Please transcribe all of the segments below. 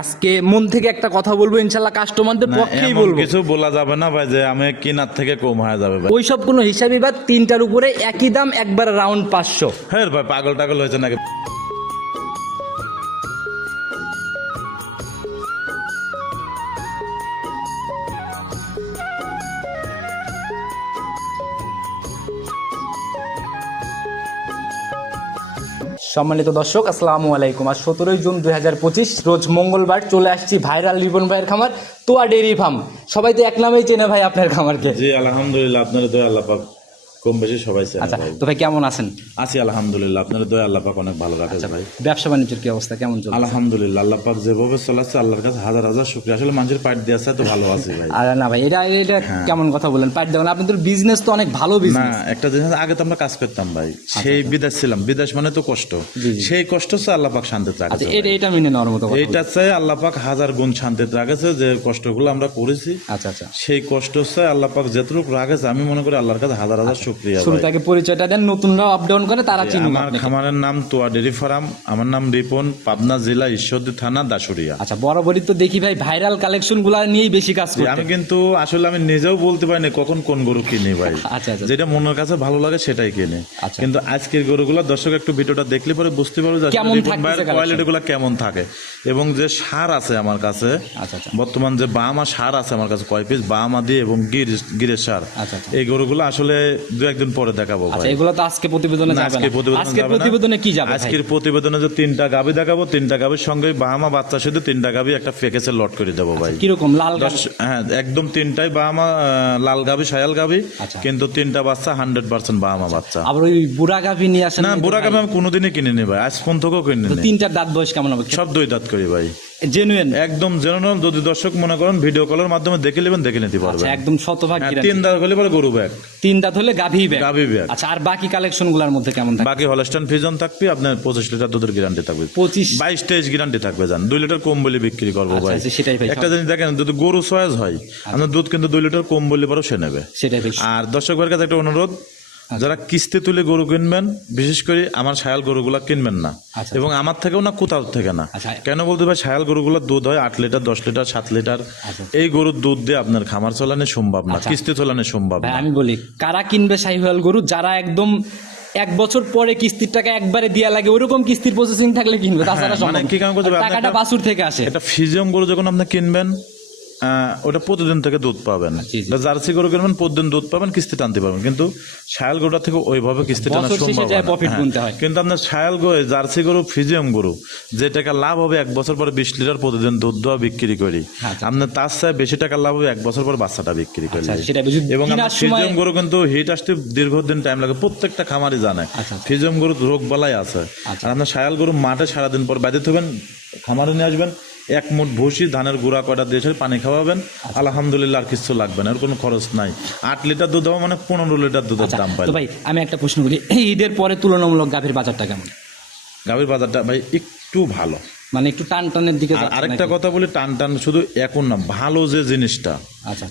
আজকে মন থেকে একটা কথা বলব ইনশাল্লাহ কাস্টমারদের পক্ষেই বলব। কিছু বলা যাবে না ভাই যে আমি কিনার থেকে কম হয়ে যাবে ভাই। ওইসব কোনো হিসাবই বা তিনটার উপরে একই দাম একবার রাউন্ড পাঁচশো। হ্যাঁ ভাই পাগল টাগল হয়েছে নাকি? সম্মানিত দর্শক, আসসালামু আলাইকুম। আর সতেরোই জুন দুই রোজ মঙ্গলবার চলে আসছি ভাইরাল রিবন ভাইয়ের খামার, তোয়া ডেরি ফার্ম। সবাই তো এক নামেই চেনে ভাই আপনার খামারকে। জি, আলহামদুলিল্লাহ, আপনার দয়া আল্লাহ কম বেশি সবাই আচ্ছা তো ভাই কেমন আছেন? আছি আলহামদুলিল্লাহ আপনার দয়া আল্লাহ পাক অনেক ভালো রাখে ভাই। ব্যবসা বাণিজ্যের কি অবস্থা কেমন চলছে? আলহামদুলিল্লাহ আল্লাহ পাক যেভাবে চলাচ্ছে আল্লাহর কাছে হাজার হাজার শুক্রিয়া। আসলে মানুষের দিয়ে আছে তো ভালো আছি ভাই। আর না ভাই এটা এটা কেমন কথা বলেন? দেবেন আপনাদের বিজনেস তো অনেক ভালো না বিজনেস একটা জিনিস আগে তো আমরা কাজ করতাম ভাই। সেই বিদেশ ছিলাম বিদেশ মানে তো কষ্ট। সেই কষ্ট চাই আল্লাহ পাক শান্তিতে আচ্ছা রাখেছে এটা এটা মেনে নেওয়ার মতো কথা এইটা চাই আল্লাহ পাক হাজার গুণ শান্তিতে রাখেছে যে কষ্টগুলো আমরা করেছি। আচ্ছা আচ্ছা। সেই কষ্ট চাই আল্লাহ পাক যেটুকু রাখেছে আমি মনে করি আল্লাহর কাছে হাজার হাজার শুক্রিয়া পরিচয়টা দেন নতুনরাও আপ ডাউন করে তারা আমার খামারের নাম তোয়া ডেরি ফার্ম আমার নাম রিপন পাবনা জেলা ঈশ্বরদী থানা দাসুরিয়া। আচ্ছা বরাবরই তো দেখি ভাই ভাইরাল কালেকশনগুলা নিয়েই বেশি কাজ যে করতে। আমি কিন্তু আসলে আমি নিজেও বলতে পারি না কখন কোন গরু কিনি ভাই। আচ্ছা আচ্ছা। যেটা মনের কাছে ভালো লাগে সেটাই কিনে। আচ্ছা। কিন্তু আজকের গরুগুলো দর্শক একটু ভিডিওটা দেখলে পরে বুঝতে পারবে যে কোয়ালিটি গুলো কেমন থাকে। এবং যে সার আছে আমার কাছে আচ্ছা বর্তমান যে বামা সার আছে আমার কাছে কয় পিস বামা দিয়ে এবং গির গিরের সার। এই গরুগুলো আসলে দু একদিন পরে দেখাবো আচ্ছা এগুলো তো আজকে প্রতিবেদনে যাবে আজকে প্রতিবেদনে আজকে প্রতিবেদনে কি যাবে আজকের প্রতিবেদনে যে তিনটা গাবি দেখাবো তিনটা গাবির সঙ্গে বাহামা বাচ্চা শুধু তিনটা গাবি একটা লট করে দেবো ভাই। কীরকম লাল হ্যাঁ একদম তিনটাই বাহামা লাল গাবি সায়াল গাবি আচ্ছা। কিন্তু তিনটা বাচ্চা হান্ড্রেড পার্সেন্ট বাহামা বাচ্চা। আবার ওই বুড়া গাভি নিয়ে আসেন না বুড়া ভাই? গাবি আমি কোনোদিনই কিনে নি ভাই আজ ফোন থেকেও কিনে নি তিনটার দাঁত বয়স কেমন হবে? সব দুই দাঁত করি ভাই। জেনুইন একদম যেন যদি দর্শক মনে করেন ভিডিও কলের মাধ্যমে দেখে নেবেন দেখে নিতে আচ্ছা পারবেন একদম শতভাগ হ্যাঁ, তিন দাঁত হলে পরে গরু ব্যাগ তিন দাঁত হলে গাভি ব্যাগ গাভি ব্যাগ আচ্ছা আর বাকি কালেকশনগুলার মধ্যে কেমন থাকে? বাকি হলস্টান ফিজন থাকবে আপনার পঁচিশ লিটার দুধের গ্যারান্টি থাকবে। পঁচিশ। বাইশ তেইশ গ্যারান্টি থাকবে জান। দুই লিটার কম বলে বিক্রি করব আচ্ছা, ভাই। আচ্ছা, সেটাই ভাই। একটা জিনিস দেখেন যদি গরু সয়াজ হয় আপনার দুধ কিন্তু দুই লিটার কম বলে পরেও সে নেবে। সেটাই বেশ আর দর্শক ভাইয়ের কাছে একটা অনুরোধ আচ্ছা। যারা কিস্তি তুলে গরু কিনবেন বিশেষ করে আমার সায়াল গরুগুলা কিনবেন না। আচ্ছা। এবং আমার থেকেও না কোথাও থেকে না। আচ্ছা। কেন বলতে ভাই সায়াল গরুগুলোর দুধ হয় আট লিটার দশ লিটার সাত লিটার। আচ্ছা। এই গরুর দুধ দিয়ে আপনার খামার চলানো সম্ভব না আচ্ছা। কিস্তি চলানো সম্ভব না। আমি বলি কারা কিনবে শাহিওয়াল গরু? যারা একদম এক বছর পরে কিস্তির টাকা একবারে দেয়া লাগে ওরকম কিস্তির প্রসেসিং থাকলে কিনবে তাছাড়া হ্যাঁ, মানে টাকাটা বাসুর থেকে আসে। এটা ফিজিয়াম গরু যখন আপনি কিনবেন ওটা প্রতিদিন থেকে দুধ পাবেন। জার্সি গরু কিনবেন প্রতিদিন দুধ পাবেন কিস্তি টানতে পারবেন। কিন্তু শায়াল গরুটা থেকে ওইভাবে কিস্তি টানা সম্ভব হয়। কিন্তু আপনার শায়াল গরু জার্সি গরু ফিজিয়াম গরু যে টাকা লাভ হবে এক বছর পরে বিশ লিটার প্রতিদিন দুধ দেওয়া বিক্রি করি। আচ্ছা। আপনার তার চাই বেশি টাকা লাভ হবে এক বছর পর বাচ্চাটা বিক্রি করলে আচ্ছা, এবং ফিজিয়াম গরু কিন্তু হিট আসতে দীর্ঘদিন টাইম লাগে প্রত্যেকটা খামারই জানে। আচ্ছা। ফিজিয়াম গরু রোগ বালাই আছে। আচ্ছা। আর আপনার সায়াল গরু মাঠে সারাদিন পর বাঁধে থাকবেন খামারে নিয়ে আসবেন এক মুঠ ভুসি ধানের গুঁড়া কয়টা দিয়ে পানি খাওয়াবেন। আলহামদুলিল্লাহ আর কিছু লাগবে না এর কোনো খরচ নাই। আট লিটার দুধ হওয়া মানে পনেরো লিটার দুধের আচ্ছা, দাম পাই ভাই আমি একটা প্রশ্ন করি ঈদের পরে তুলনামূলক গাভীর বাজারটা কেমন? গাভীর বাজারটা ভাই একটু ভালো। মানে একটু টান টানের দিকে আরেকটা কথা বলি টান টান শুধু এখন না ভালো যে জিনিসটা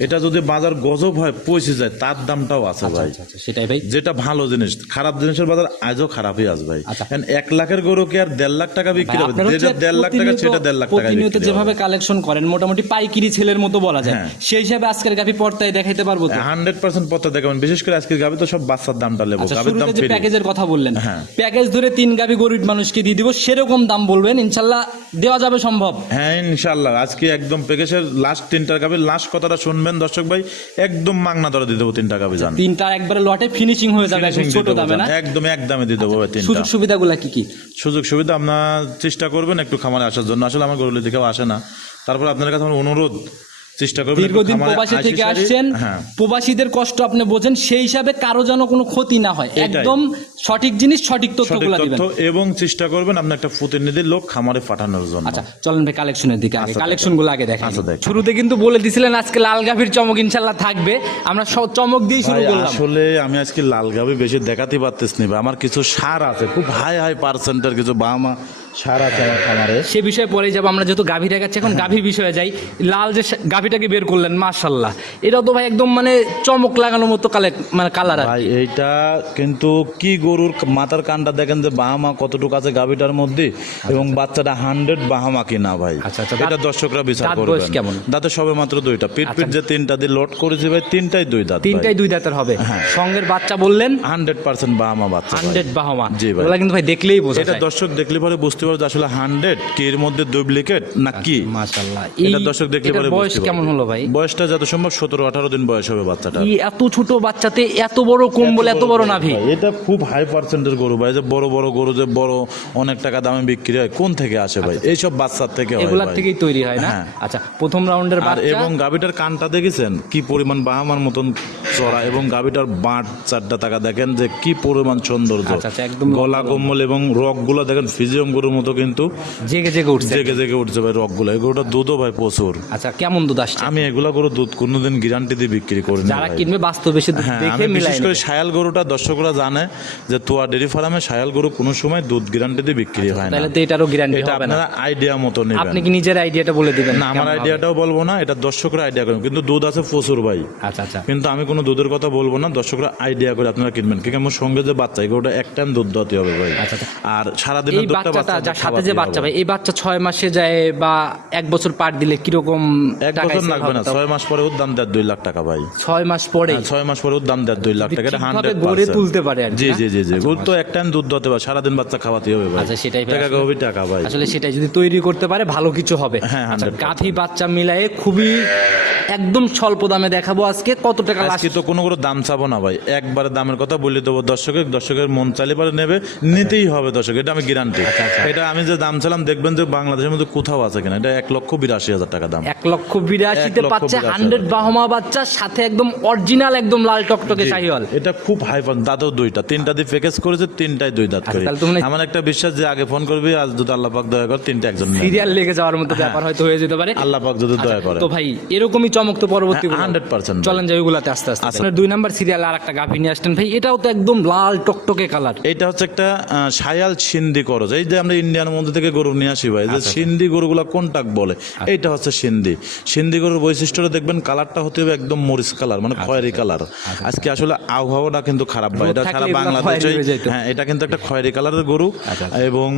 এটা যদি বাজার গজব হয় পৌঁছে যায় তার দামটাও আছে ভাই। আচ্ছা আচ্ছা সেটাই ভাই। যেটা ভালো জিনিস খারাপ জিনিসের বাজার আজও খারাপই আছে ভাই। আচ্ছা। কারণ এক লাখের গরু কি আর দেড় লাখ টাকা বিক্রি হবে? যেটা দেড় লাখ টাকা সেটা দেড় লাখ টাকা প্রতিনিয়ত যেভাবে কালেকশন করেন মোটামুটি পাইকিরি ছেলের মতো বলা যায়। হ্যাঁ। সেই হিসাবে আজকের গাভী পর্দায় দেখাইতে পারব তো? হান্ড্রেড পার্সেন্ট পথে দেখাবেন। বিশেষ করে আজকের গাভি তো সব বাচ্চার দামটা লেবো আচ্ছা গাভির দাম প্যাকেজের কথা বললেন হ্যাঁ। প্যাকেজ ধরে তিন গাভী গরিব মানুষকে দিয়ে দিব সেরকম দাম বলবেন ইনশাল্লাহ দেওয়া যাবে সম্ভব। হ্যাঁ ইনশাল্লাহ। আজকে একদম প্যাকেজের লাস্ট তিনটার গাভি লাস্ট কথাটা শুনবেন দর্শক ভাই একদম মাগনা দরে দিয়ে দেবো তিন টাকা বেজান তিনটা একবারে লটে ফিনিশিং হয়ে যাবে একদম ছোট দামে না? একদম এক দামে দিয়ে দেবো ভাই তিনটা। সুযোগ সুবিধাগুলো কি কি? সুযোগ সুবিধা আপনার চেষ্টা করবেন একটু খামারে আসার জন্য। আসলে আমার গরুলি থেকেও আসে না। তারপর আপনার কাছে আমার অনুরোধ চেষ্টা করবেন দীর্ঘদিন প্রবাসী থেকে আসছেন হ্যাঁ। প্রবাসীদের কষ্ট আপনি বোঝেন সেই হিসাবে কারও যেন কোনো ক্ষতি না হয়। একদম সঠিক জিনিস সঠিক তথ্যগুলো দিবেন। এবং চেষ্টা করবেন আপনি একটা প্রতিনিধি লোক খামারে পাঠানোর জন্য। আচ্ছা চলেন ভাই কালেকশনের দিকে আগে। আচ্ছা, কালেকশনগুলো আগে দেখেন। আচ্ছা, শুরুতে কিন্তু বলে দিছিলেন আজকে লাল গাভীর চমক ইনশাল্লাহ থাকবে। আমরা সব চমক দিয়ে শুরু করলাম। আসলে আমি আজকে লাল গাভি বেশি দেখাতে পারতেছি না আমার কিছু সার আছে খুব হাই হাই পার্সেন্টের কিছু বামা সার আছে আমার খামারে। সে বিষয়ে পরে যাব আমরা যেহেতু গাভী দেখাচ্ছি এখন গাভীর বিষয়ে যাই। লাল যে গাভীটাকে বের করলেন মার্শাল্লাহ এটা তো ভাই একদম মানে চমক লাগানোর মতো কালে মানে কালার ভাই এইটা কিন্তু কি গরুর মাথার কানটা দেখেন যে বাহামা কতটুকু আছে গাভিটার মধ্যে এবং বাচ্চাটা হান্ড্রেড বাহামা কিনা ভাই। আচ্ছা, আচ্ছা, এটা দর্শকরা বিচার করবেন। কেমন? দাঁতে সবে মাত্র দুইটা পিট পিট যে তিনটা দিয়ে লোড করেছি ভাই তিনটাই দুই দাঁত তিনটাই দুই দাঁতের হবে। হ্যাঁ। সঙ্গের বাচ্চা বললেন হান্ড্রেড পার্সেন্ট বাহামা বাচ্চা হান্ড্রেড বাহমা। জি ভাই। কিন্তু ভাই দেখলেই বোঝা এটা দর্শক দেখলে পরে বুঝতে পারবে যে আসলে হান্ড্রেড কি এর মধ্যে ডুপ্লিকেট না কি? এটা দর্শক দেখলে এটার পরে বয়স কেমন হলো ভাই? বয়সটা যত সম্ভব সতেরো আঠারো দিন বয়স হবে বাচ্চাটা। এত ছোট বাচ্চাতে এত বড় কম্বল এত বড় নাভি। এটা খুব হাই পার্সেন্টের গরু ভাই যে বড় বড় গরু যে বড় অনেক টাকা দামে বিক্রি হয় কোন থেকে আসে ভাই? এইসব বাচ্চার থেকে হয় এগুলার থেকেই তৈরি হয় না? হ্যাঁ। আচ্ছা প্রথম রাউন্ডের বাচ্চা? এবং গাবিটার কানটা দেখেছেন? কি পরিমাণ বাহামার মতন চড়া এবং গাবিটার বাঁট চারটা টাকা দেখেন যে কি পরিমাণ সৌন্দর্য। আচ্ছা, আচ্ছা, একদম গলা কম্বল এবং রক রকগুলো দেখেন ফিজিয়াম গরুর মতো কিন্তু জেগে জেগে উঠছে। জেগে জেগে উঠছে ভাই রকগুলো এগুলোটা দুধও ভাই প্রচুর। আচ্ছা কেমন দুধ আসছে? আমি এগুলা গরু দুধ কোনোদিন গ্যারান্টি দিয়ে বিক্রি করি না যারা কিনবে বাস্তবে হ্যাঁ দেখে বিশেষ করে সায়াল গরুটা দর্শকরা জানে যে তোয়া ডেরি ফার্মে সায়াল গরু কোনো সময় দুধ গ্যারান্টি দিয়ে বিক্রি হয় না। তাহলে তো এটারও গ্যারান্টি হবে না। আপনারা আইডিয়া মতো নেবেন। আপনি কি নিজের আইডিয়াটা বলে দিবেন? না আমার আইডিয়াটাও বলব না এটা দর্শকরা আইডিয়া করবেন কিন্তু দুধ আছে প্রচুর ভাই। আচ্ছা আচ্ছা। কিন্তু আমি কোনো দুধের কথা বলব না দর্শকরা আইডিয়া করে আপনারা কিনবেন। কিন্তু আমার সঙ্গে যে বাচ্চা এগুলোটা এক টাইম দুধ দতে হবে ভাই। আচ্ছা, আচ্ছা। আর সারাদিন এই বাচ্চাটা যার সাথে যে বাচ্চা ভাই এই বাচ্চা ছয় মাসে যায় বা এক বছর পার দিলে কীরকম এক বছর লাগবে না ছয় মাস পরে ওর দাম দেড় দুই লাখ টাকা ভাই। ছয় মাস পরে? হ্যাঁ, ছয় মাস পরে ওর দাম দেড় দুই লাখ টাকা এটা হান্ড্রেড গড়ে তুলতে পারে জি জি জি জি। ওর তো এক টাইম দুধ দতে পারে সারাদিন বাচ্চা খাওয়াতে হবে ভাই। আচ্ছা, সেটাই টাকা হবে টাকা ভাই। আসলে সেটাই যদি তৈরি করতে পারে ভালো কিছু হবে। হ্যাঁ, আচ্ছা 100% গাভী বাচ্চা মিলায়ে খুবই একদম স্বল্প দামে দেখাবো আজকে। কত টাকা আজকে তো কোনো কোনো দাম চাবো না ভাই। একবার দামের কথা বলে দেবো দর্শকের। দর্শকের মন পারে নেবে নিতেই হবে দর্শক এটা আমি গ্যারান্টি আচ্ছা, এটা আমি যে দাম চালাম দেখবেন যে বাংলাদেশের মধ্যে কোথাও আছে কিনা। এটা এক লক্ষ বিরাশি হাজার টাকা দাম। এক লক্ষ বিরাশিতে পাচ্ছে হান্ড্রেড বাহমা বাচ্চা সাথে একদম অরিজিনাল একদম লাল টকটকে শাহিওয়াল। এটা খুব হাই ফোন দাঁতও দুইটা। তিনটা দিয়ে প্যাকেজ করেছে তিনটাই দুই দাঁত করে। হয়- আমার একটা বিশ্বাস যে আগে ফোন করবি আজ দুটো আল্লাহ পাক দয়া করে তিনটা একজন সিরিয়াল লেগে যাওয়ার মতো ব্যাপার হয়তো হয়ে যেতে পারে। আল্লাহ পাক যদি দয়া করে। তো ভাই এরকমই চমক তো পরবর্তী হ্যাঁ, 100% ভাই। চলেন যাই ওগুলাতে আস্তে আস্তে। আপনার দুই নাম্বার সিরিয়াল আর একটা গাভী নিয়ে আসতেন ভাই এটাও তো একদম লাল টকটকে কালার এটা হচ্ছে একটা সায়াল সিন্ধি করজ। এই যে আমরা ইন্ডিয়ান মধ্যে থেকে গরু নিয়ে আসি ভাই। যে আচ্ছা, সিন্ধি গরুগুলা কোনটাক বলে? এইটা হচ্ছে সিন্ধি সিন্ধি গরুর বৈশিষ্ট্যটা দেখবেন কালারটা হতে হবে একদম মরিচ কালার মানে খয়েরি কালার। আজকে আসলে আবহাওয়াটা কিন্তু খারাপ ভাই। এটা সারা বাংলাদেশে হয়ে এটা কিন্তু একটা খয়েরি কালারের গরু। আচ্ছা, এবং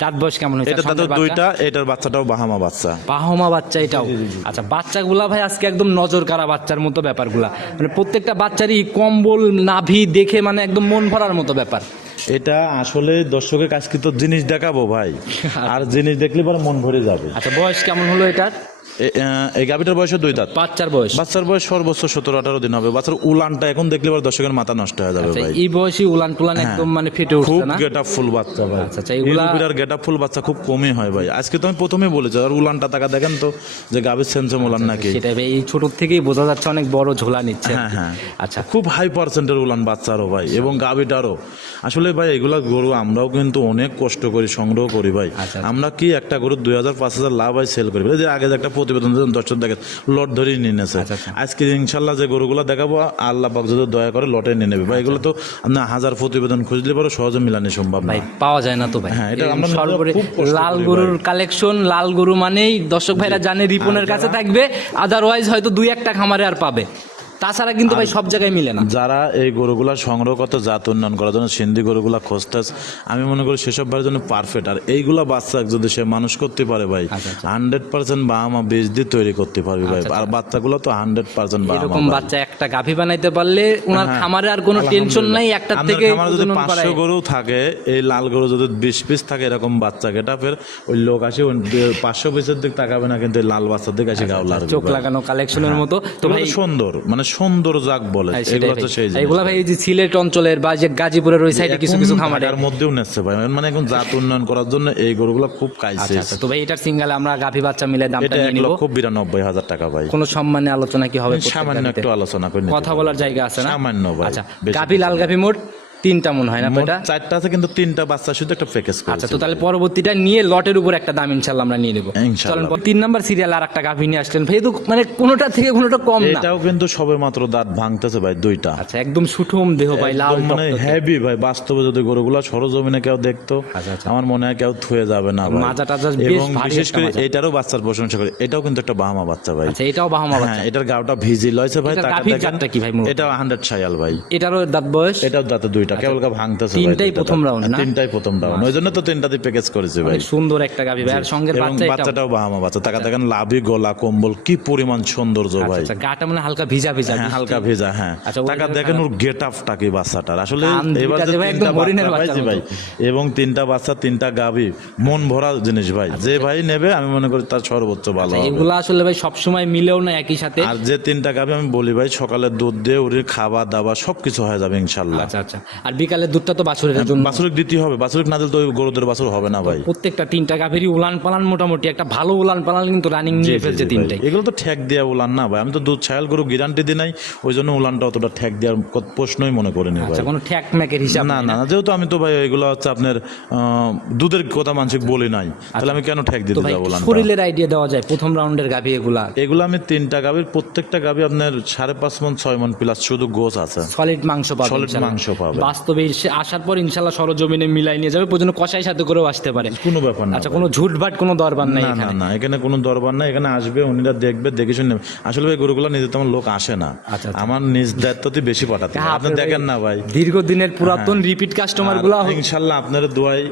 দাঁত বয়স কেমন হয়েছে? এটা তাদের দুইটা এটার বাচ্চাটাও বাহামা বাচ্চা। বাহমা বাচ্চা এটাও। আচ্ছা বাচ্চাগুলা ভাই আজকে একদম নজর কারা বাচ্চার মতো ব্যাপারগুলা। মানে প্রত্যেকটা বাচ্চারই কম্বল নাভি দেখে মানে একদম মন ভরার মতো ব্যাপার। এটা আসলে দর্শকের কাজকৃত জিনিস দেখাবো ভাই। আর জিনিস দেখলে পরে মন ভরে যাবে। আচ্ছা বয়স কেমন হলো এটার? এই গাভিটার বয়সে দুই দাঁত। বাচ্চার বয়স। বাচ্চার বয়স সর্বোচ্চ সতেরো আঠারো দিন হবে। বাচ্চার উলানটা এখন দেখলে পরে দর্শকের মাথা নষ্ট হয়ে যাবে আচ্ছা ভাই। এই বয়সী উলান টুলান একদম মানে ফেটে উঠছে না? গেট আপ ফুল বাচ্চা ভাই। আচ্ছা, আচ্ছা, এগুলা- এগুলা গেট আপ ফুল বাচ্চা খুব কমই হয় ভাই। আজকে তো আমি প্রথমেই বলেছি আর উলানটা টাকা দেখেন তো যে গাভীর সেন্সম উলান নাকি। সেটাই ভাই এই ছোট থেকেই বোঝা যাচ্ছে অনেক বড় ঝোলা নিচ্ছে। হ্যাঁ হ্যাঁ। আচ্ছা। খুব হাই পার্সেন্টের উলান বাচ্চারও ভাই এবং গাভীটারও। আসলে ভাই এগুলা গরু আমরাও কিন্তু অনেক কষ্ট করি সংগ্রহ করি ভাই। আচ্ছা। আমরা কি একটা গরু দুই হাজার পাঁচ হাজার লাভ হয় সেল করি যে আগে একটা প্রতিবেদন দর্শক দেখে লট ধরেই নিয়ে নেছে আচ্ছা, আচ্ছা। আজকে ইনশাল্লাহ যে গরুগুলো দেখাবো আল্লাহ পাক যদি দয়া করে লটে নিয়ে নেবে। ভাই এগুলো তো হাজার প্রতিবেদন খুঁজলে পরে সহজে মিলানো সম্ভব ভাই পাওয়া যায় না তো ভাই। হ্যাঁ, এটা আমরা লাল গরুর কালেকশন লাল গরু মানেই দর্শক ভাইরা জানে রিপনের কাছে থাকবে আদারওয়াইজ হয়তো দুই একটা খামারে আর পাবে। তাছাড়া কিন্তু ভাই সব জায়গায় মিলে না। যারা এই গরুগুলা সংগ্রহ করতে জাত উন্নয়ন করার জন্য সিন্ধি গরুগুলা খুঁজতেছ আমি মনে করি সেসব ভাইয়ের জন্য পারফেক্ট আর এইগুলা বাচ্চা যদি সে মানুষ করতে পারে ভাই আচ্ছা, আচ্ছা। হান্ড্রেড পার্সেন্ট বা আমা বীজ দিয়ে তৈরি করতে পারবে ভাই। আর বাচ্চাগুলো তো হান্ড্রেড পার্সেন্ট বা এরকম বাচ্চা একটা গাভী বানাইতে পারলে ওনার হ্যাঁ। খামারে আর কোনো টেনশন নাই একটা থেকে আমার যদি পাঁচশো গরু থাকে এই লাল গরু যদি বিশ পিস থাকে এরকম বাচ্চা গেটা ফের ওই লোক আসে পাঁচশো পিসের দিক তাকাবে না কিন্তু লাল বাচ্চার দিকে আসে গাও লাগবে চোখ লাগানো কালেকশনের মতো। তো ভাই সুন্দর মানে সুন্দর জাগ বলে হ্যাঁ, এগুলো ভাই। সেই জিনিস। ভাই এই যে সিলেট অঞ্চলের বা যে গাজীপুরের ওই সাইডে কিছু কিছু খামার। এর মধ্যেও নেছে ভাই। মানে এখন জাত উন্নয়ন করার জন্য এই গরুগুলো খুব কাইছে আচ্ছা আচ্ছা। তো ভাই এটার সিঙ্গালে আমরা গাভী বাচ্চা মিলে দামটা নিয়ে নিব। বিরানব্বই হাজার টাকা ভাই। কোনো সম্মানে আলোচনা কি হবে সামান্য একটু আলোচনা করে কথা বলার জায়গা আছে না? সামান্য ভাই আচ্ছা গাভী লাল গাভী মোট তিনটা মনে হয় না এটা চারটা আছে কিন্তু তিনটা বাচ্চা শুধু একটা প্যাকেজ আচ্ছা তো তাহলে পরবর্তীটা নিয়ে লটের উপর একটা দাম ইনশাল্লাহ আমরা নিয়ে নেব। ইনশাল্লাহ। চলেন তিন নাম্বার সিরিয়াল আর একটা গাভী নিয়ে আসলেন। ভাই তো মানে কোনোটা থেকে কোনোটা কম না। এটাও কিন্তু সবে মাত্র দাঁত ভাঙতেছে ভাই দুইটা। আচ্ছা একদম সুঠম দেহ ভাই লাল মানে হেভি ভাই বাস্তবে যদি গরুগুলা সরজমিনে কেউ দেখতো আচ্ছা, আচ্ছা। আমার মনে হয় কেউ থুয়ে যাবে না ভাই। মাজা টাজা বেশ বিশেষ করে এটারও বাচ্চার প্রশংসা করে এটাও কিন্তু একটা বাহামা বাচ্চা ভাই। আচ্ছা এটাও বাহামা বাচ্চা। হ্যাঁ এটার গাওটা ভিজি লয়েছে ভাই তাকে দেখেন। জাতটা কি ভাই এটা হান্ড্রেড ছায়াল ভাই। এটারও দাঁত বয়স? এটাও দাঁতে দুইটা কেবল গা ভাঙতেছে তিনটাই প্রথম round হ্যাঁ, না? তিনটাই প্রথম রাউন্ড ওই জন্য তো তিনটাতে প্যাকেজ করেছে ভাই। সুন্দর একটা গাভী ভাই। আর সঙ্গের এবং বাচ্চা বাচ্চাটাও বাহামা বাচ্চা। তাকে দেখেন লাভি গলা কম্বল কি পরিমাণ সৌন্দর্য ভাই। আচ্ছা গাটা মানে হালকা ভিজা ভিজা হ্যাঁ, হালকা ভেজা হ্যাঁ। আচ্ছা, জায়গায় দেখেন ওর কি বাচ্চাটার আসলে এবার যে তিনটা হরিণের বাচ্চা ভাই এবং তিনটা বাচ্চা তিনটা গাভী মন ভরা জিনিস ভাই। যে ভাই নেবে আমি মনে করি তার সর্বোচ্চ ভালো এগুলো আসলে ভাই সবসময় মিলেও না একই সাথে। আর যে তিনটা গাভী আমি বলি ভাই সকালে দুধ দিয়ে ওর খাওয়া দাওয়া সবকিছু হয়ে যাবে ইনশাল্লাহ। আচ্ছা আচ্ছা। আর বিকালের দুধটা তো বাছুরের জন্য। বাছুরিক দিতে হবে বাছুরিক না দিলে তো ওই গরুদের বাছুর হবে না ভাই। প্রত্যেকটা তিনটা গাভীরই উলান পালান মোটামুটি একটা ভালো উলান পালান কিন্তু রানিং নিয়ে ফেলছে তিনটাই। এগুলো তো ঠেক দেওয়া উলান না ভাই। আমি তো দুধ ছায়াল গরু গ্যারান্টি দিই নাই ওই জন্য উলানটা অতটা ঠেক দেওয়ার প্রশ্নই মনে করিনি ভাই। আচ্ছা কোনো ঠ্যাক ম্যাকের হিসাব না না না? যেহেতু আমি তো ভাই এগুলো হচ্ছে আপনার দুধের কথা মানসিক বলি নাই। তাহলে আমি কেন ঠেক দিতে ভাই যাব উলানটা? শরীরের আইডিয়া দেওয়া যায় প্রথম রাউন্ডের গাভী এগুলা। এগুলো আমি তিনটা গাভীর প্রত্যেকটা গাভী আপনার সাড়ে পাঁচ মন ছয় মন প্লাস শুধু গোছ আছে। সলিড মাংস পাবে ইনশাল্লাহ। মাংস পাবে। বাস্তবে এসে আসার পর ইনশাল্লাহ সরজমিনে মিলাই নিয়ে যাবে পর্যন্ত কষাই সাথে করেও আসতে পারে। কোনো ব্যাপার না। আচ্ছা কোনো ঝুটভাট কোনো দরবার নাই না না এখানে? কোনো দরবার না এখানে আসবে উনিরা দেখবে দেখে শুনে আসলে ভাই গরুগুলো নিজে তেমন লোক আসে না। আচ্ছা, আচ্ছা। আমার নিজ দায়িত্বতে বেশি পাঠাতে আপনি দেখেন না ভাই। দীর্ঘদিনের পুরাতন রিপিট কাস্টমারগুলা ইনশাল্লাহ আপনার দোয়াই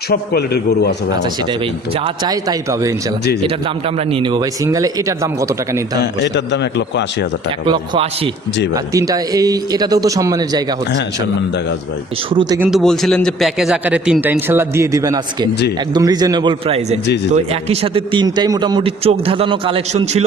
সব কোয়ালিটির গরু আছে ভাই আচ্ছা সেটাই ভাই। যা চাই তাই পাবে জি, এটার দামটা আমরা নিয়ে নেব ভাই সিঙ্গেলে এটার দাম কত টাকা নির্ধারণ হ্যাঁ? এটার দাম এক লক্ষ আশি হাজার টাকা এক। লক্ষ আশি জি ভাই। আর তিনটা এই এটাতেও তো সম্মানের জায়গা হচ্ছে হ্যাঁ সম্মান দেখাস ভাই শুরুতে কিন্তু বলছিলেন যে প্যাকেজ আকারে তিনটা ইনশাল্লাহ দিয়ে দিবেন আজকে। একদম রিজনেবল প্রাইসে তো। একই সাথে তিনটাই মোটামুটি চোখ ধাঁধানো কালেকশন ছিল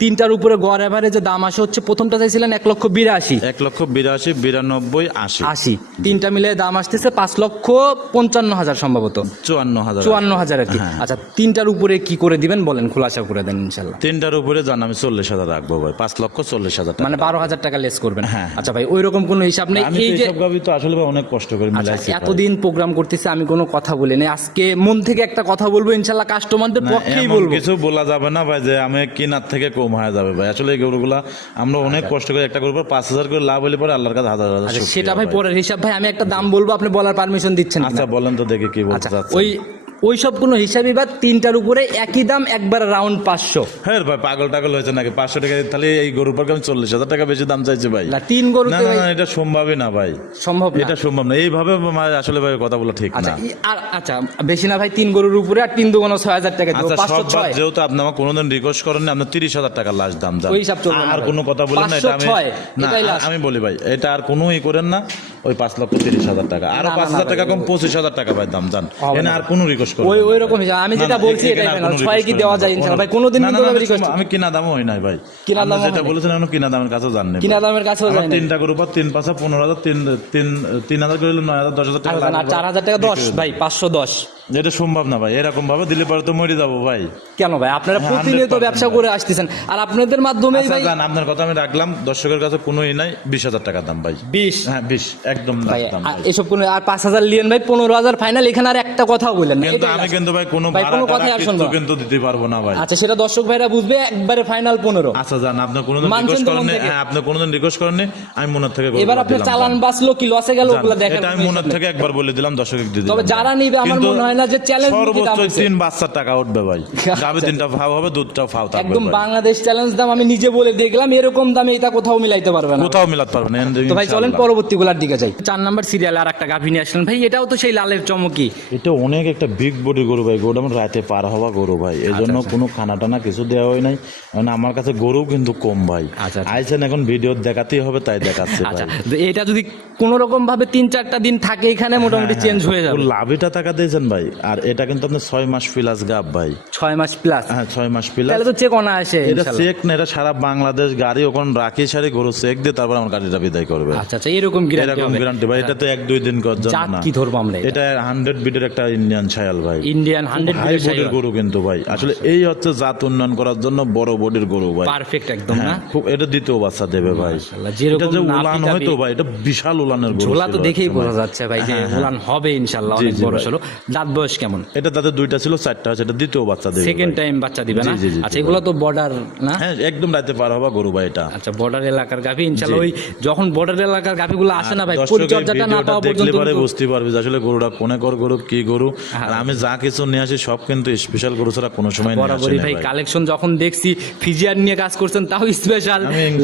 তিনটার উপরে গড় এভারেজে দাম আসে হচ্ছে প্রথমটা চাইছিলেন এক লক্ষ বিরাশি। এক লক্ষ বিরাশি বিরানব্বই আশি। আশি। তিনটা মিলে দাম আসতেছে পাঁচ লক্ষ পঞ্চান্ন হাজার সম্ভবত। চুয়ান্ন হাজার। চুয়ান্ন হাজার আর কি। হ্যাঁ। আচ্ছা তিনটার উপরে কি করে দিবেন বলেন খোলাসা করে দেন ইনশাল্লাহ তিনটার উপরে জান আমি চল্লিশ হাজার রাখব ভাই। পাঁচ লক্ষ চল্লিশ হাজার মানে বারো হাজার টাকা লেস করবেন। হ্যাঁ। আচ্ছা ভাই ওই রকম কোনো হিসাব নেই। আমি এই তো যে তো আসলে ভাই অনেক কষ্ট করে আচ্ছা, মিলাইছি এতদিন প্রোগ্রাম করতেছি আমি কোনো কথা বলি নাই। আজকে মন থেকে একটা কথা বলব ইনশাল্লাহ কাস্টমারদের পক্ষেই বলব। কিছু বলা যাবে না ভাই যে আমি কিনার থেকে কম হয়ে যাবে ভাই। আসলে এই গরুগুলা আমরা অনেক কষ্ট করে একটা গরুর পর পাঁচ হাজার করে লাভ হলে পরে আল্লাহর কাছে হাজার হাজার আচ্ছা সেটা ভাই ভাই। পরের হিসাব। ভাই আমি একটা দাম বলব আপনি বলার পারমিশন দিচ্ছেন আচ্ছা বলেন তো দেখে কি বলতে আচ্ছা ওই ওই সব কোনো হিসাবই বা তিনটার উপরে একই দাম একবার রাউন্ড পাঁচশো। হ্যাঁ ভাই পাগল টাগল হয়েছে নাকি? পাঁচশো টাকা তাহলে এই গরুর পর আমি চল্লিশ হাজার টাকা বেশি দাম চাইছি ভাই। না তিন না গরুতে না না, এটা সম্ভবই না ভাই। সম্ভব এটা সম্ভব না। এইভাবে আসলে ভাই কথা বলা ঠিক আচ্ছা না। আর আচ্ছা বেশি না ভাই তিন গরুর উপরে আর তিন দুগুণ ছয় হাজার টাকা দেবো। আচ্ছা পাঁচশো ছয়। যেহেতু আপনি আমার কোনোদিন রিকোয়েস্ট করেন আপনি তিরিশ হাজার টাকা লাস্ট দাম যান। ওই হিসাব চলবে আর কোনো কথা বলেন না এটা আমি 506 না এটাই আমি বলি ভাই এটা আর কোনো ই করেন না। ওই পাঁচ লক্ষ তিরিশ হাজার টাকা। আরও পাঁচ হাজার টাকা কম পঁচিশ হাজার টাকা ভাই দাম যান হবে এনে না। আর কোনো রিকোয়েস্ট করেন ওই ওই রকম আমি যেটা বলছি এটাই ফাইনাল ছয় কি দেওয়া যায়। ভাই কোনোদিন কিন্তু আমি আমি রিকোয়েস্ট আমি কিনা দামও হয় নাই ভাই। কিনা দামও যেটা বলেছেন এখনও কিনা দামের কাছেও কিনা দামের কাছেও আমার যায় না তিনটা তিন পাঁচা পনেরো হাজার তিন তিন তিন হাজার করে নয় হাজার দশ হাজার টাকা আচ্ছা, চার হাজার টাকা দশ ভাই পাঁচশো দশ। এটা সম্ভব না ভাই এরকম ভাবে দিলে পরে তো মরে যাব ভাই। কেন ভাই? আপনারা হ্যাঁ, প্রতিনিয়ত ব্যবসা করে আসতেছেন। আর আপনাদের মাধ্যমে আচ্ছা ভাই আপনার কথা আমি রাখলাম। দর্শকের কাছে কোনো ই নাই। বিশ হাজার টাকা দাম ভাই। বিশ? হ্যাঁ বিশ। একদম ভাই। এসব কোনো আর পাঁচ হাজার লিয়েন ভাই পনেরো হাজার ফাইনাল এখানে আর একটা কথাও বললেন না। কিন্তু আমি কিন্তু ভাই কোনো ভাই, কোনো কথাই আর শুনব কিন্তু দিতে পারব না ভাই। আচ্ছা সেটা দর্শক ভাইরা বুঝবে একবারে ফাইনাল পনেরো। আচ্ছা জান আপনি কোনোদিন মানছেন রিকোয়েস্ট করেন থেকে? আপনি কোনোদিন রিকোয়েস্ট করেননি? আমি মনের থেকে এবার চালান বাঁচলো কি লসে গেল ওগুলো দেখেন এটা আমি মনের থেকে একবার বলে দিলাম দর্শক তবে যারা নিবে আমার মনে হয় না যে চ্যালেঞ্জ সর্বোচ্চ তিন বাচ্চার টাকা উঠবে ভাই। গাবে তিনটা ফাও হবে দুধটাও ফাও থাকবে একদম বাংলাদেশ চ্যালেঞ্জ দাম আমি নিজে বলে দেখলাম এরকম দামে এটা কোথাও মিলাইতে পারবে না। কোথাও মিলাতে পারবে না তো ভাই চলেন ইনশাআল্লাহ। পরবর্তী গুলার দিকে যাই। চার নাম্বার সিরিয়াল আর একটা গাভী নিয়ে আসলেন। ভাই এটাও তো সেই লালের চমকি এটা অনেক একটা বিগ বডি গরু ভাই। গরুটা আমার রাতে পার হওয়া গরু ভাই। এই জন্য আচ্ছা, কোনো খানা টানা কিছু দেওয়া হয় নাই। মানে আমার কাছে গরু কিন্তু কম ভাই। আচ্ছা, আচ্ছা। আইসেন এখন ভিডিও দেখাতেই হবে তাই দেখাচ্ছে আচ্ছা এটা যদি কোন রকম ভাবে তিন চারটা দিন থাকে এখানে মোটামুটি চেঞ্জ হয়ে যাবে। ওর লাভিটা টাকা দিয়েছেন ভাই। আর এটা কিন্তু আপনার ছয় মাস ফিলাস গাব ভাই। ছয় মাস প্লাস হ্যাঁ ছয় মাস প্লাস তাহলে তো চেক অনা আসে এটা চেক না এটা সারা বাংলাদেশ গাড়ি ওখানে রাখি সারি গরু চেক দিয়ে তারপর আমার গাড়িটা বিদায় করবে। আচ্ছা আচ্ছা এরকম এরকম হবে। গ্যারান্টি ভাই এটা তো এক দুই দিন কর জাত কি ধরবো আমরা এটা? এটা হান্ড্রেড বিটের একটা ইন্ডিয়ান ছায়াল ভাই। ইন্ডিয়ান হান্ড্রেড হাই বডির গরু কিন্তু ভাই। আসলে এই হচ্ছে জাত উন্নয়ন করার জন্য বড় বডির গরু ভাই। পারফেক্ট একদম না? হ্যাঁ, খুব এটা দ্বিতীয় বাচ্চা দেবে ভাই। এটা যে উলান হয় ভাই এটা বিশাল উলানের গরু ঝোলা তো দেখেই বোঝা যাচ্ছে ভাই যে উলান হবে ইনশাল্লাহ অনেক বড় ভাই। দাঁত বয়স কেমন? এটা তাদের দুইটা ছিল চারটা আছে এটা দ্বিতীয় বাচ্চা দেবে সেকেন্ড টাইম বাচ্চা দিবে না? আচ্ছা এগুলো তো বর্ডার না? হ্যাঁ একদম রাতে পার হবা গরু ভাই এটা। আচ্ছা বর্ডার এলাকার গাভি ইনশাল্লাহ ওই যখন বর্ডার এলাকার গাভিগুলো আসে না ভাই দর্শক এই পরিচর্যাটা না পাওয়া পর্যন্ত পরে বুঝতে পারবে যে আসলে গরুটা কোনে কর গরু কি গরু। হ্যাঁ। আর আমি যা কিছু নিয়ে আসি সব কিন্তু স্পেশাল গরু ছাড়া কোনো সময় বরাবরই ভাই। কালেকশন যখন দেখছি ফিজিয়ার নিয়ে কাজ করছেন তাও স্পেশাল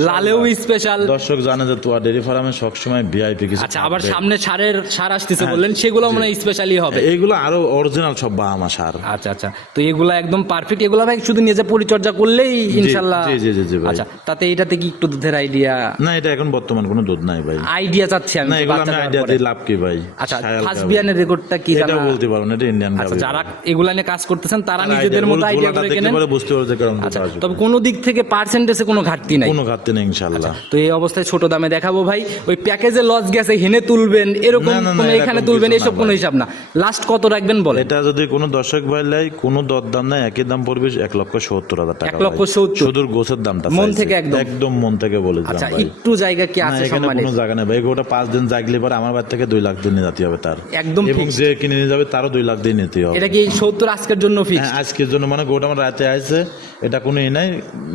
লালেও স্পেশাল দর্শক জানে যে তোয়া ডেরি ফার্মে সবসময় ভিআইপি কিছু আচ্ছা আবার সামনে সারের সার আসতেছে হ্যাঁ, বললেন সেগুলো মনে স্পেশালি হবে। এইগুলো আরও অরিজিনাল সব বাহামা সার। আচ্ছা আচ্ছা। তো এগুলা একদম পারফেক্ট এগুলা ভাই শুধু নিজে পরিচর্যা করলেই ইনশাল্লাহ জি, জি, জি। আচ্ছা তাতে এটাতে কি একটু দুধের আইডিয়া না এটা এখন বর্তমান কোনো দুধ নাই ভাই। আইডিয়া চাচ্ছি আমি। না এগুলো আমি আইডিয়া দিয়ে লাভ কি ভাই? আচ্ছা ফার্স্ট বিয়ানের রেকর্ডটা কি এটা বলতে পারব না এটা ইন্ডিয়ান আচ্ছা যারা এগুলা নিয়ে কাজ করতেছেন তারা তারা নিজেদের মতো আইডিয়া করে কেনেন? বুঝতে পারবে কেমন আচ্ছা তবে কোনো দিক থেকে পার্সেন্টেজে কোনো ঘাটতি নাই? কোনো ঘাটতি নেই ইনশাল্লাহ তো এই অবস্থায় ছোট দামে দেখাবো ভাই। ওই প্যাকেজে লস গেছে হেনে তুলবেন এরকম কোনো এখানে তুলবেন না এইসব কোনো হিসাব না। লাস্ট কত রাখবেন বলে এটা যদি কোনো দর্শক ভাই লাই কোনো দর দাম নাই একই দাম পড়বে এক লক্ষ সত্তর হাজার টাকা এক লক্ষ। সত্তর। শুধু গোছের দামটা মন থেকে একদম? একদম মন থেকে বলে আচ্ছা একটু জায়গা কি আছে এখানে কোনো জায়গা নেই ভাই গোটা পাঁচ দিন জাগলে পরে আমার বাড়ি থেকে দুই লাখ দিয়ে নিয়ে হবে তার। একদম এবং যে কিনে নিয়ে যাবে তারও দুই লাখ দিয়ে নিতে হবে। এটা কি সত্তর আজকের জন্য ফিক্স হ্যাঁ, আজকের জন্য মানে গোটা আমার রাতে আসছে এটা কোনো ই নাই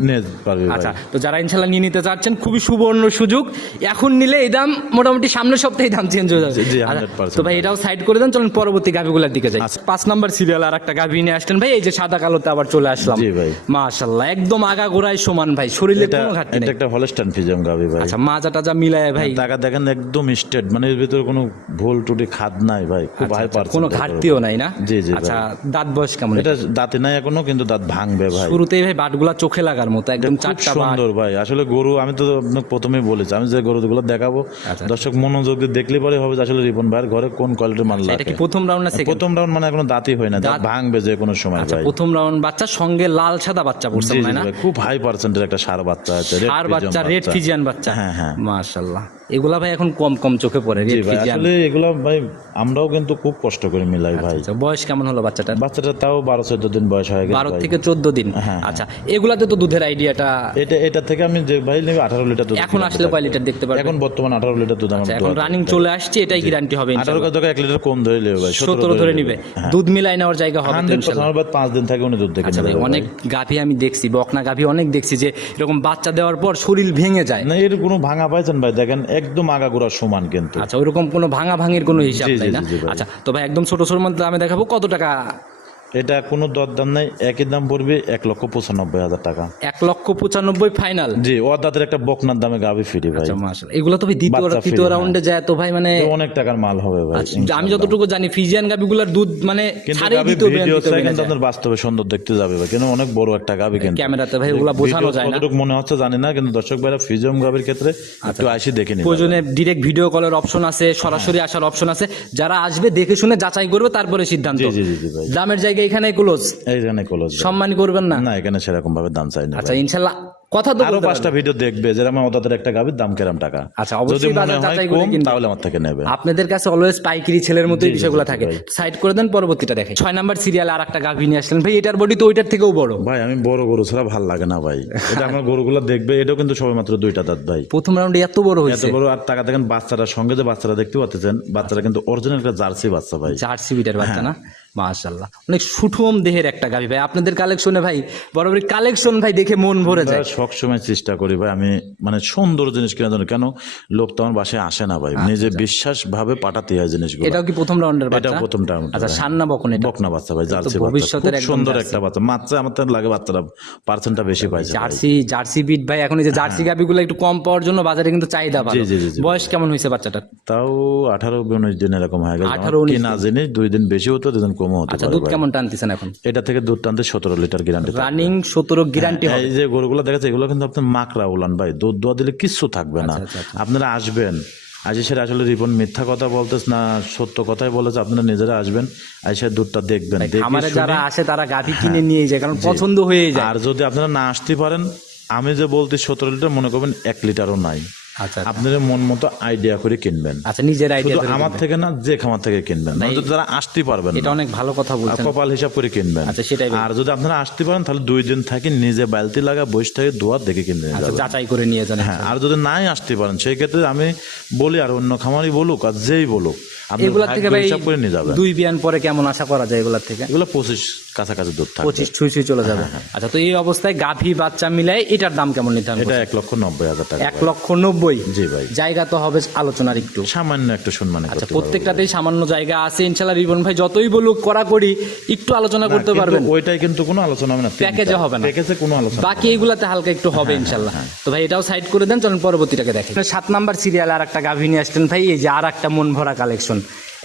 নিয়ে পারবে আচ্ছা তো যারা ইনশাল্লাহ নিয়ে নিতে চাচ্ছেন খুবই সুবর্ণ সুযোগ। এখন নিলে এই দাম মোটামুটি সামনের সপ্তাহে দাম চেঞ্জ হয়ে যাবে। আচ্ছা, 100% তো ভাই এটাও সাইড করে দেন চলুন পরবর্তী গাভিগুলোর দিকে যাই। আচ্ছা। পাঁচ নাম্বার সিরিয়াল আর একটা গাভি নিয়ে আসতেন ভাই এই যে সাদা কালোতে আবার চলে আসলাম। জি ভাই। মাশাল্লাহ একদম আগা গোড়ায় সমান ভাই শরীরে কোনো ঘাটতি এটা একটা হলস্টান ফিজাম গাবি ভাই। আচ্ছা মাজা টাজা মিলায় ভাই। টাকা দেখেন একদম স্টেট মানে এর ভিতরে কোনো ভুল টুটি খাদ নাই ভাই খুব হাই পার্সেন্ট আচ্ছা, কোনো ঘাটতিও নাই না? জি, জি, আচ্ছা দাঁত বয়স কেমন? এটা দাঁতে নাই এখনও কিন্তু দাঁত ভাঙবে ভাই। শুরুতেই ভাই বাটগুলা চোখে লাগার মতো একদম চারটা সুন্দর ভাই। আসলে গরু আমি তো আপনাকে প্রথমেই বলেছি আমি যে গরুগুলো দেখাবো আচ্ছা। দর্শক মনোযোগ দিয়ে দেখলে পরে হবে যে আসলে রিপন ভাইয়ের ঘরে কোন কোয়ালিটির মাল লাগে এটা কি প্রথম রাউন্ড না সেকেন্ড প্রথম রাউন্ড মানে এখনও দাঁতই হয় না দাঁত ভাঙবে যে কোনো সময় আচ্ছা ভাই। প্রথম রাউন্ড বাচ্চা সঙ্গে লাল সাদা বাচ্চা পড়ছে না? খুব হাই পার্সেন্টের একটা সার বাচ্চা আছে আর বাচ্চা রেড ফিজিয়ান বাচ্চা। হ্যাঁ হ্যাঁ। মাশাল্লাহ এগুলা ভাই এখন কম কম চোখে পড়ে আসলে এগুলো ভাই আমরাও কিন্তু খুব কষ্ট করে মিলাই ভাই। আচ্ছা, বয়স কেমন হলো বাচ্চাটা? বাচ্চাটা তাও বারো চোদ্দ দিন বয়স হয়ে গেছে বারো থেকে চোদ্দ দিন? হ্যাঁ, আচ্ছা এগুলাতে তো দুধের আইডিয়াটা এটা এটা থেকে আমি যে ভাই নেবে আঠারো লিটার দুধ এখন আসলে কয় লিটার দেখতে পারবেন এখন বর্তমান আঠারো লিটার দুধ আমার আচ্ছা, এখন রানিং চলে আসছে এটাই গ্যারান্টি হবে আঠারো কাছে এক লিটার কম ধরে নেবে ভাই সতেরো ধরে নিবে। দুধ মিলাই নেওয়ার জায়গা হবে পাঁচ দিন থাকে উনি দুধ দেখে আচ্ছা ভাই অনেক গাভী আমি দেখছি বকনা গাভী অনেক দেখছি যে এরকম বাচ্চা দেওয়ার পর শরীর ভেঙে যায়। না এর কোনো ভাঙা পাইছেন ভাই? দেখেন একদম আগাগোড়া সমান কিন্তু আচ্ছা ওইরকম কোনো ভাঙা ভাঙির কোনো হিসাব নাই না। আচ্ছা তো ভাই একদম ছোট ছোট মধ্যে আমি দেখাবো কত টাকা এটা কোনো দরদাম নাই একই দাম পড়বে এক লক্ষ পঁচানব্বই হাজার টাকা। এক লক্ষ পঁচানব্বই ফাইনাল? জি একটা বকনার দামে গাবি ফিরি ভাই। আচ্ছা মাশাল এগুলো তো ভাই দ্বিতীয় তৃতীয় রাউন্ডে যায় তো ভাই মানে অনেক টাকার মাল হবে ভাই আচ্ছা, আমি যতটুকু জানি ফিজিয়ান দুধ মানে কিন্তু আপনার বাস্তবে সুন্দর দেখতে যাবে ভাই কিন্তু অনেক বড় একটা গাবি কিন্তু। ক্যামেরাতে ভাই ওগুলা বোঝানো যায় না। কতটুকু মনে হচ্ছে জানি না কিন্তু দর্শক ভাইরা ফিজিয়াম গাবির ক্ষেত্রে একটু আইসি দেখে নিন প্রয়োজনে ডিরেক্ট ভিডিও কলের অপশন আছে সরাসরি আসার অপশন আছে। যারা আসবে দেখে শুনে যাচাই করবে তারপরে সিদ্ধান্ত। দামের জায়গা এখানে ক্লোজ এইখানে কলেজ সম্মান করবেন না? না এখানে সেরকম ভাবে দাম চাই না আচ্ছা ভাই। ইনশাল্লাহ। কথা তো আরও পাঁচটা ভিডিও দেখবে যেরকম একটা গাবির দাম কেরাম টাকা। আচ্ছা, অবশ্যই বাজার যাচাই করে কিনবে। তাহলে আমার থেকে নেবে। আপনাদের কাছে অলওয়েজ পাইকারি ছেলের মতোই বিষয়গুলো থাকে। সাইড করে দেন পরবর্তীটা দেখে ছয় নাম্বার সিরিয়াল আর একটা গাভি নিয়ে আসলেন। ভাই এটার বডি তো ওইটার থেকেও বড়। ভাই আমি বড় গরু ছাড়া ভালো লাগে না ভাই। এটা আমার গরুগুলো দেখবে এটাও কিন্তু সবে মাত্র দুইটা দাঁত ভাই। প্রথম রাউন্ডে এত বড় এত হয়েছে। বড় আর টাকা দেখেন বাচ্চাটার সঙ্গে যে বাচ্চারা দেখতে পাচ্ছেন বাচ্চারা কিন্তু অরিজিনাল একটা জার্সি বাচ্চা ভাই। জার্সি বিটার বাচ্চা হ্যাঁ। না? মাশাল্লাহ অনেক সুঠম দেহের একটা গাভি ভাই। আপনাদের কালেকশনে ভাই বরাবরই কালেকশন ভাই দেখে মন ভরে যায়। সব সময় চেষ্টা করি ভাই আমি মানে সুন্দর জিনিস কেনার জন্য। কেন? লোক তো আমার বাসায় আসে না ভাই। নিজে বিশ্বাস ভাবে পাঠাতে হয় জিনিসগুলো। এটাও কি প্রথম রাউন্ডের বাচ্চা? এটা প্রথম টার্ম আচ্ছা সান্না বকন এটা। বকনা বাচ্চা ভাই জার্সি ভবিষ্যতের একদম সুন্দর একটা বাচ্চা। মাত্রা আমার তো লাগে বাচ্চারা পার্সেন্টটা বেশি পাইছে। জার্সি জার্সি বিট ভাই এখন এই যে জার্সি গাভিগুলো একটু কম পাওয়ার জন্য বাজারে কিন্তু চাহিদা ভালো। হ্যাঁ। জি, জি, জি। বয়স কেমন হয়েছে বাচ্চাটা তাও আঠারো উনিশ দিন এরকম হয়ে গেছে 18, 19 কিনা জিনিস দুই দিন বেশি হতো দুই দিন কমও হতে আচ্ছা পারে দুধ ভাই। কেমন টানতেছেন এখন? এটা থেকে দুধ টানতে সতেরো লিটার গ্যারান্টি রানিং সতেরো গ্যারান্টি হবে। এই যে গরুগুলো এগুলো কিন্তু আপনার মাকড়া উলান ভাই। দুধ দোয়া দিলে কিচ্ছু থাকবে না। আচ্ছা, আপনারা আসবেন। আসলে রিপন মিথ্যা কথা বলতেছ না সত্য কথাই বলেছে। আপনারা নিজেরা আসবেন আইসের দুধটা দেখবেন। দেখে যারা আসে তারা গাভী কিনে নিয়ে যায় কারণ পছন্দ হয়ে যায়। আর যদি আপনারা না আসতে পারেন আমি যে বলতে সতেরো লিটার মনে করবেন এক লিটারও নাই। আচ্ছা আপনারা মন মতো আইডিয়া করে কিনবেন। আচ্ছা নিজের আইডিয়া আমার থেকে না যে খামার থেকে কিনবেন। যারা আসতে পারবেন এটা অনেক ভালো কথা বলছেন। কপাল হিসাব করে কিনবেন। আচ্ছা, সেটাই আর যদি আপনারা আসতে পারেন তাহলে দুই দিন থাকি নিজে বালতি লাগা বসে থেকে দোয়ার দেখে কিনবেন আচ্ছা যাচাই করে নিয়ে যান হ্যাঁ আর যদি নাই আসতে পারেন সেই ক্ষেত্রে আমি বলি আর অন্য খামারই বলুক আর যেই বলুক এগুলা থেকে ভাই করে নিয়ে যাবেন। দুই বিয়ান পরে কেমন আশা করা যায় এগুলার থেকে? এগুলো পঁচিশ কাছাকাছি দুধ থাকবে। পঁচিশ ছুঁই ছুঁই চলে যাবে। আচ্ছা তো এই অবস্থায় গাভী বাচ্চা মিলাই এটার দাম কেমন নিতে এটা এক লক্ষ নব্বই হাজার টাকা এক লক্ষ নব্বই? জি ভাই। জায়গা তো হবে আলোচনার একটু। সামান্য একটু সম্মানে আচ্ছা প্রত্যেকটাতেই সামান্য জায়গা আছে। ইনশাল্লাহ রিবন ভাই যতই বলুক করা করি একটু আলোচনা করতে পারবেন। ওইটাই কিন্তু কোনো আলোচনা হবে না প্যাকেজে হবে না। প্যাকেজে কোনো আলোচনা বাকি এগুলাতে হালকা একটু হবে ইনশাল্লাহ তো ভাই এটাও সাইড করে দেন চলুন পরবর্তীটাকে দেখেন। সাত নাম্বার সিরিয়াল আর একটা গাভী নিয়ে আসছেন ভাই এই যে আর একটা মন ভরা কালেকশন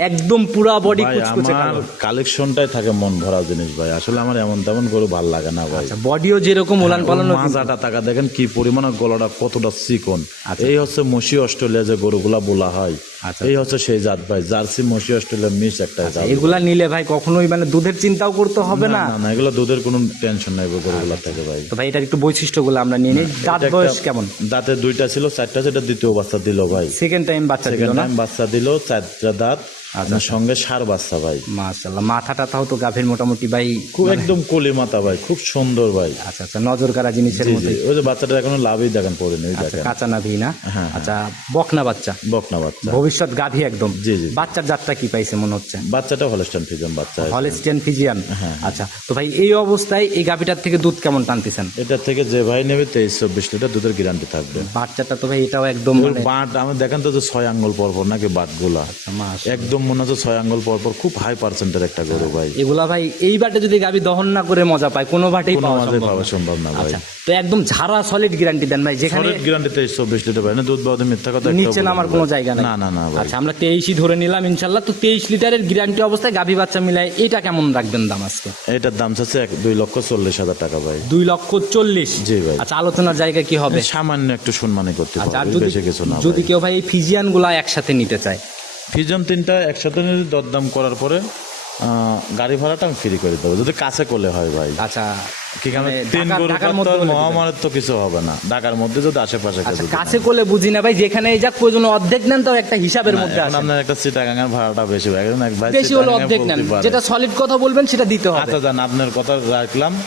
একদম পুরা বডি কুচকুচে কালো কালেকশনটাই থাকে মন ভরা জিনিস ভাই। আসলে আমার এমন তেমন গরু ভালো লাগে না ভাই। বডিও যেরকম উলান পালন ওর মাজাটা টাকা দেখেন কি পরিমাণ গলাটা কতটা চিকন। এই হচ্ছে মসি অস্ট্রেলিয়া যে গরুগুলা বলা হয়। আচ্ছা। এই হচ্ছে সেই জাত ভাই জার্সি মসি অস্ট্রেলিয়া মিস একটা জাত। এগুলা নিলে ভাই কখনোই মানে দুধের চিন্তাও করতে হবে না না? না এগুলো দুধের কোনো টেনশন নাই গরুগুলা থেকে ভাই। তো ভাই এটার একটু বৈশিষ্ট্যগুলো আমরা নিয়ে নিই। দাঁত বয়স কেমন? দাঁতে দুইটা ছিল চারটা সেটা দ্বিতীয় বাচ্চা দিল ভাই। সেকেন্ড টাইম বাচ্চা দিল সেকেন্ড না? টাইম বাচ্চা দিল চারটা দাঁত আপনার সঙ্গে সার বাচ্চা ভাই। মাশাআল্লাহ মাথাটা তাও তো গাভীর মোটামুটি ভাই খুব একদম কলি মাথা ভাই খুব সুন্দর ভাই। আচ্ছা আচ্ছা নজর কারা জিনিসের মধ্যে ওই যে বাচ্চাটা এখনও লাভই দেখেন পড়েনি ওই আচ্ছা দেখেন। কাঁচা নাভি না? আচ্ছা বকনা বাচ্চা। বকনা বাচ্চা। ভবিষ্যৎ গাভী একদম। জি, জি। বাচ্চার জাতটা কি পাইছে মনে হচ্ছে? বাচ্চাটা হলস্টান ফিজন বাচ্চা হলেস্টিয়ান ফিজিয়ান হ্যাঁ, আচ্ছা তো ভাই এই অবস্থায় এই গাভীটার থেকে দুধ কেমন টানতেছেন? এটার থেকে যে ভাই নেবে তেইশ চব্বিশ লিটার দুধের গ্যারান্টি থাকবে। বাচ্চাটা তো ভাই এটাও একদম মানে বাট আমি দেখেন তো যে ছয় আঙ্গুল পরপর নাকি বাটগুলা মাস একদম মনে হচ্ছে ছয় আঙ্গুল পরপর খুব হাই পার্সেন্টের একটা গরু ভাই। এগুলা ভাই এই বাটে যদি গাভী দহন না করে মজা পায় কোনো বাটেই পাওয়া সম্ভব না। সম্ভব না ভাই। আচ্ছা তো একদম ঝাড়া সলিড গ্যারান্টি দেন ভাই যেখানে সলিড গ্যারান্টি তেইশ চব্বিশ লিটার ভাই না দুধ বাদে মিথ্যা কথা নিচে নামার কোনো জায়গা নেই। না না না আচ্ছা আমরা তেইশই ধরে নিলাম ইনশাল্লাহ। তো তেইশ লিটারের গ্যারান্টি অবস্থায় গাভী বাচ্চা মিলায় এটা কেমন রাখবেন দাম আজকে? এটার দাম চাচ্ছে এক দুই লক্ষ চল্লিশ হাজার টাকা ভাই। দুই লক্ষ চল্লিশ? জি ভাই। আচ্ছা আলোচনার জায়গা কি হবে? সামান্য একটু সম্মানী করতে আচ্ছা পারবে বেশি কিছু না যদি কেউ ভাই এই ফিজিয়ানগুলা একসাথে নিতে চায়? ফিজন তিনটা একসাথে দরদাম করার পরে গাড়ি ভাড়াটা আমি ফ্রি করে দেবো। যদি কাছে করলে হয় ভাই। আচ্ছা কি কারণে তিন ঢাকার- গরু ঢাকার তো কিছু হবে না। ঢাকার মধ্যে যদি আশেপাশে আচ্ছা কাছে করলে বুঝি না ভাই যেখানে যাক প্রয়োজন অর্ধেক নেন তো একটা হিসাবের মধ্যে আছে আপনার একটা চিটাগাঙের ভাড়াটা বেশি ভাই। এক ভাই বেশি হলে অর্ধেক নেন। যেটা সলিড কথা বলবেন সেটা দিতে হবে। আচ্ছা জান আপনার কথা রাখলাম।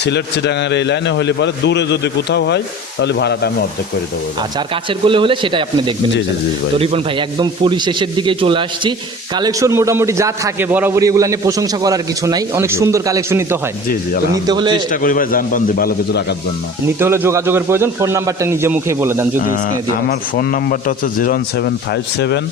সিলেট চিটাগাঙের এই লাইনে হলে পরে দূরে যদি কোথাও হয় তাহলে ভাড়াটা আমি অর্ধেক করে দেবো। আচ্ছা আর কাছের করলে হলে সেটাই আপনি দেখবেন জি, জি, জি, ভাই। তো রিপন ভাই একদম পরিশেষের দিকে চলে আসছি। কালেকশন মোটামুটি যা থাকে বরাবরই এগুলা নিয়ে প্রশংসা করার কিছু নাই। অনেক সুন্দর কালেকশন নিতে হয়। জি জি তো নিতে হলে চেষ্টা করি ভাই জান পান দি ভালো কিছু রাখার জন্য। নিতে হলে যোগাযোগের প্রয়োজন। ফোন নাম্বারটা নিজে মুখেই বলে দেন যদি দিয়ে আমার ফোন নাম্বারটা হচ্ছে জিরো সেভেন ফাইভ সেভেন।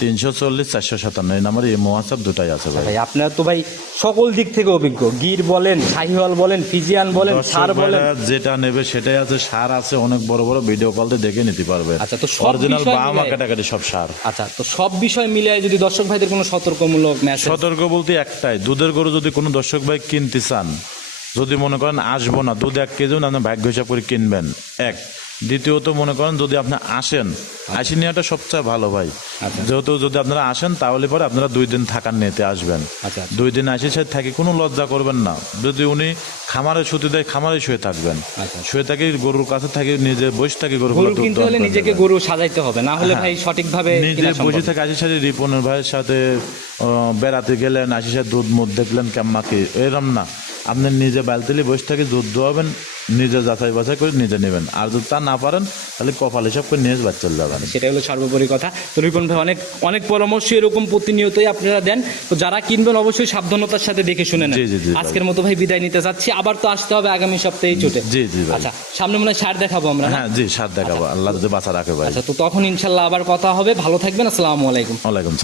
তিনশো চল্লিশ চারশো সাতান্ন এই নাম্বারে ইমো হোয়াটসঅ্যাপ দুটাই আছে ভাই। ভাই আপনার তো ভাই সকল দিক থেকে অভিজ্ঞ। গির বলেন শাহিওয়াল বলেন ফিজিয়ান বলেন সার বলেন। যেটা নেবে সেটাই আছে সার আছে অনেক বড় বড় ভিডিও কল দিয়ে দেখে নিতে পারবে। আচ্ছা, তো অরিজিনাল বামা কাটাকাটি সব সার। আচ্ছা তো সব বিষয় মিলিয়ে যদি দর্শক ভাইদের কোনো সতর্কমূলক মেসেজ সতর্ক বলতে একটাই দুধের গরু যদি কোনো দর্শক ভাই কিনতে চান যদি মনে করেন আসব না দুধ এক কেজি আপনি ভাগ্য হিসাব করে কিনবেন। এক দ্বিতীয়ত মনে করেন যদি আপনি আসেন আসি নেওয়াটা সবচেয়ে ভালো ভাই আচ্ছা। যেহেতু যদি আপনারা আসেন তাহলে পরে আপনারা দুই দিন থাকার নিতে আসবেন আচ্ছা। দুই দিন আসি সে থাকি কোনো লজ্জা করবেন না যদি উনি খামারে শুতে দেয় খামারে শুয়ে থাকবেন আচ্ছা। শুয়ে থাকি গরুর কাছে থাকি নিজে বসে থাকি গরু গরু কিনতে হলে নিজেকে গরু সাজাইতে হবে না হলে ভাই সঠিকভাবে নিজে কেনা সম্ভব বসে। থেকে আশির সাথে রিপনের ভাইয়ের সাথে বেড়াতে গেলেন আশির সাথে দুধ মুধ দেখলেন কেমন কি এরম না আপনি নিজে বালতিলে বসে থেকে দুধ দোয়াবেন নিজে যাচাই বাছাই করে নিজে নেবেন। আর যদি তা না পারেন তাহলে কপাল হিসাব করে নিয়ে বাচ্চা যাবেন। সেটাই হলো সর্বোপরি কথা। তো রিপন ভাই অনেক অনেক পরামর্শ এরকম প্রতিনিয়তই আপনারা দেন। তো যারা কিনবেন অবশ্যই সাবধানতার সাথে দেখে শুনে নেন। আজকের মতো ভাই বিদায় নিতে চাচ্ছি আবার তো আসতে হবে আগামী সপ্তাহে ছুটে। জি, জি, আচ্ছা সামনে মনে হয় সার দেখাবো আমরা হ্যাঁ জি সার দেখাবো। আল্লাহ যদি বাঁচা রাখে ভাই। আচ্ছা তো তখন ইনশাল্লাহ আবার কথা হবে। ভালো থাকবেন। আসসালামু আলাইকুম। ওয়ালাইকুম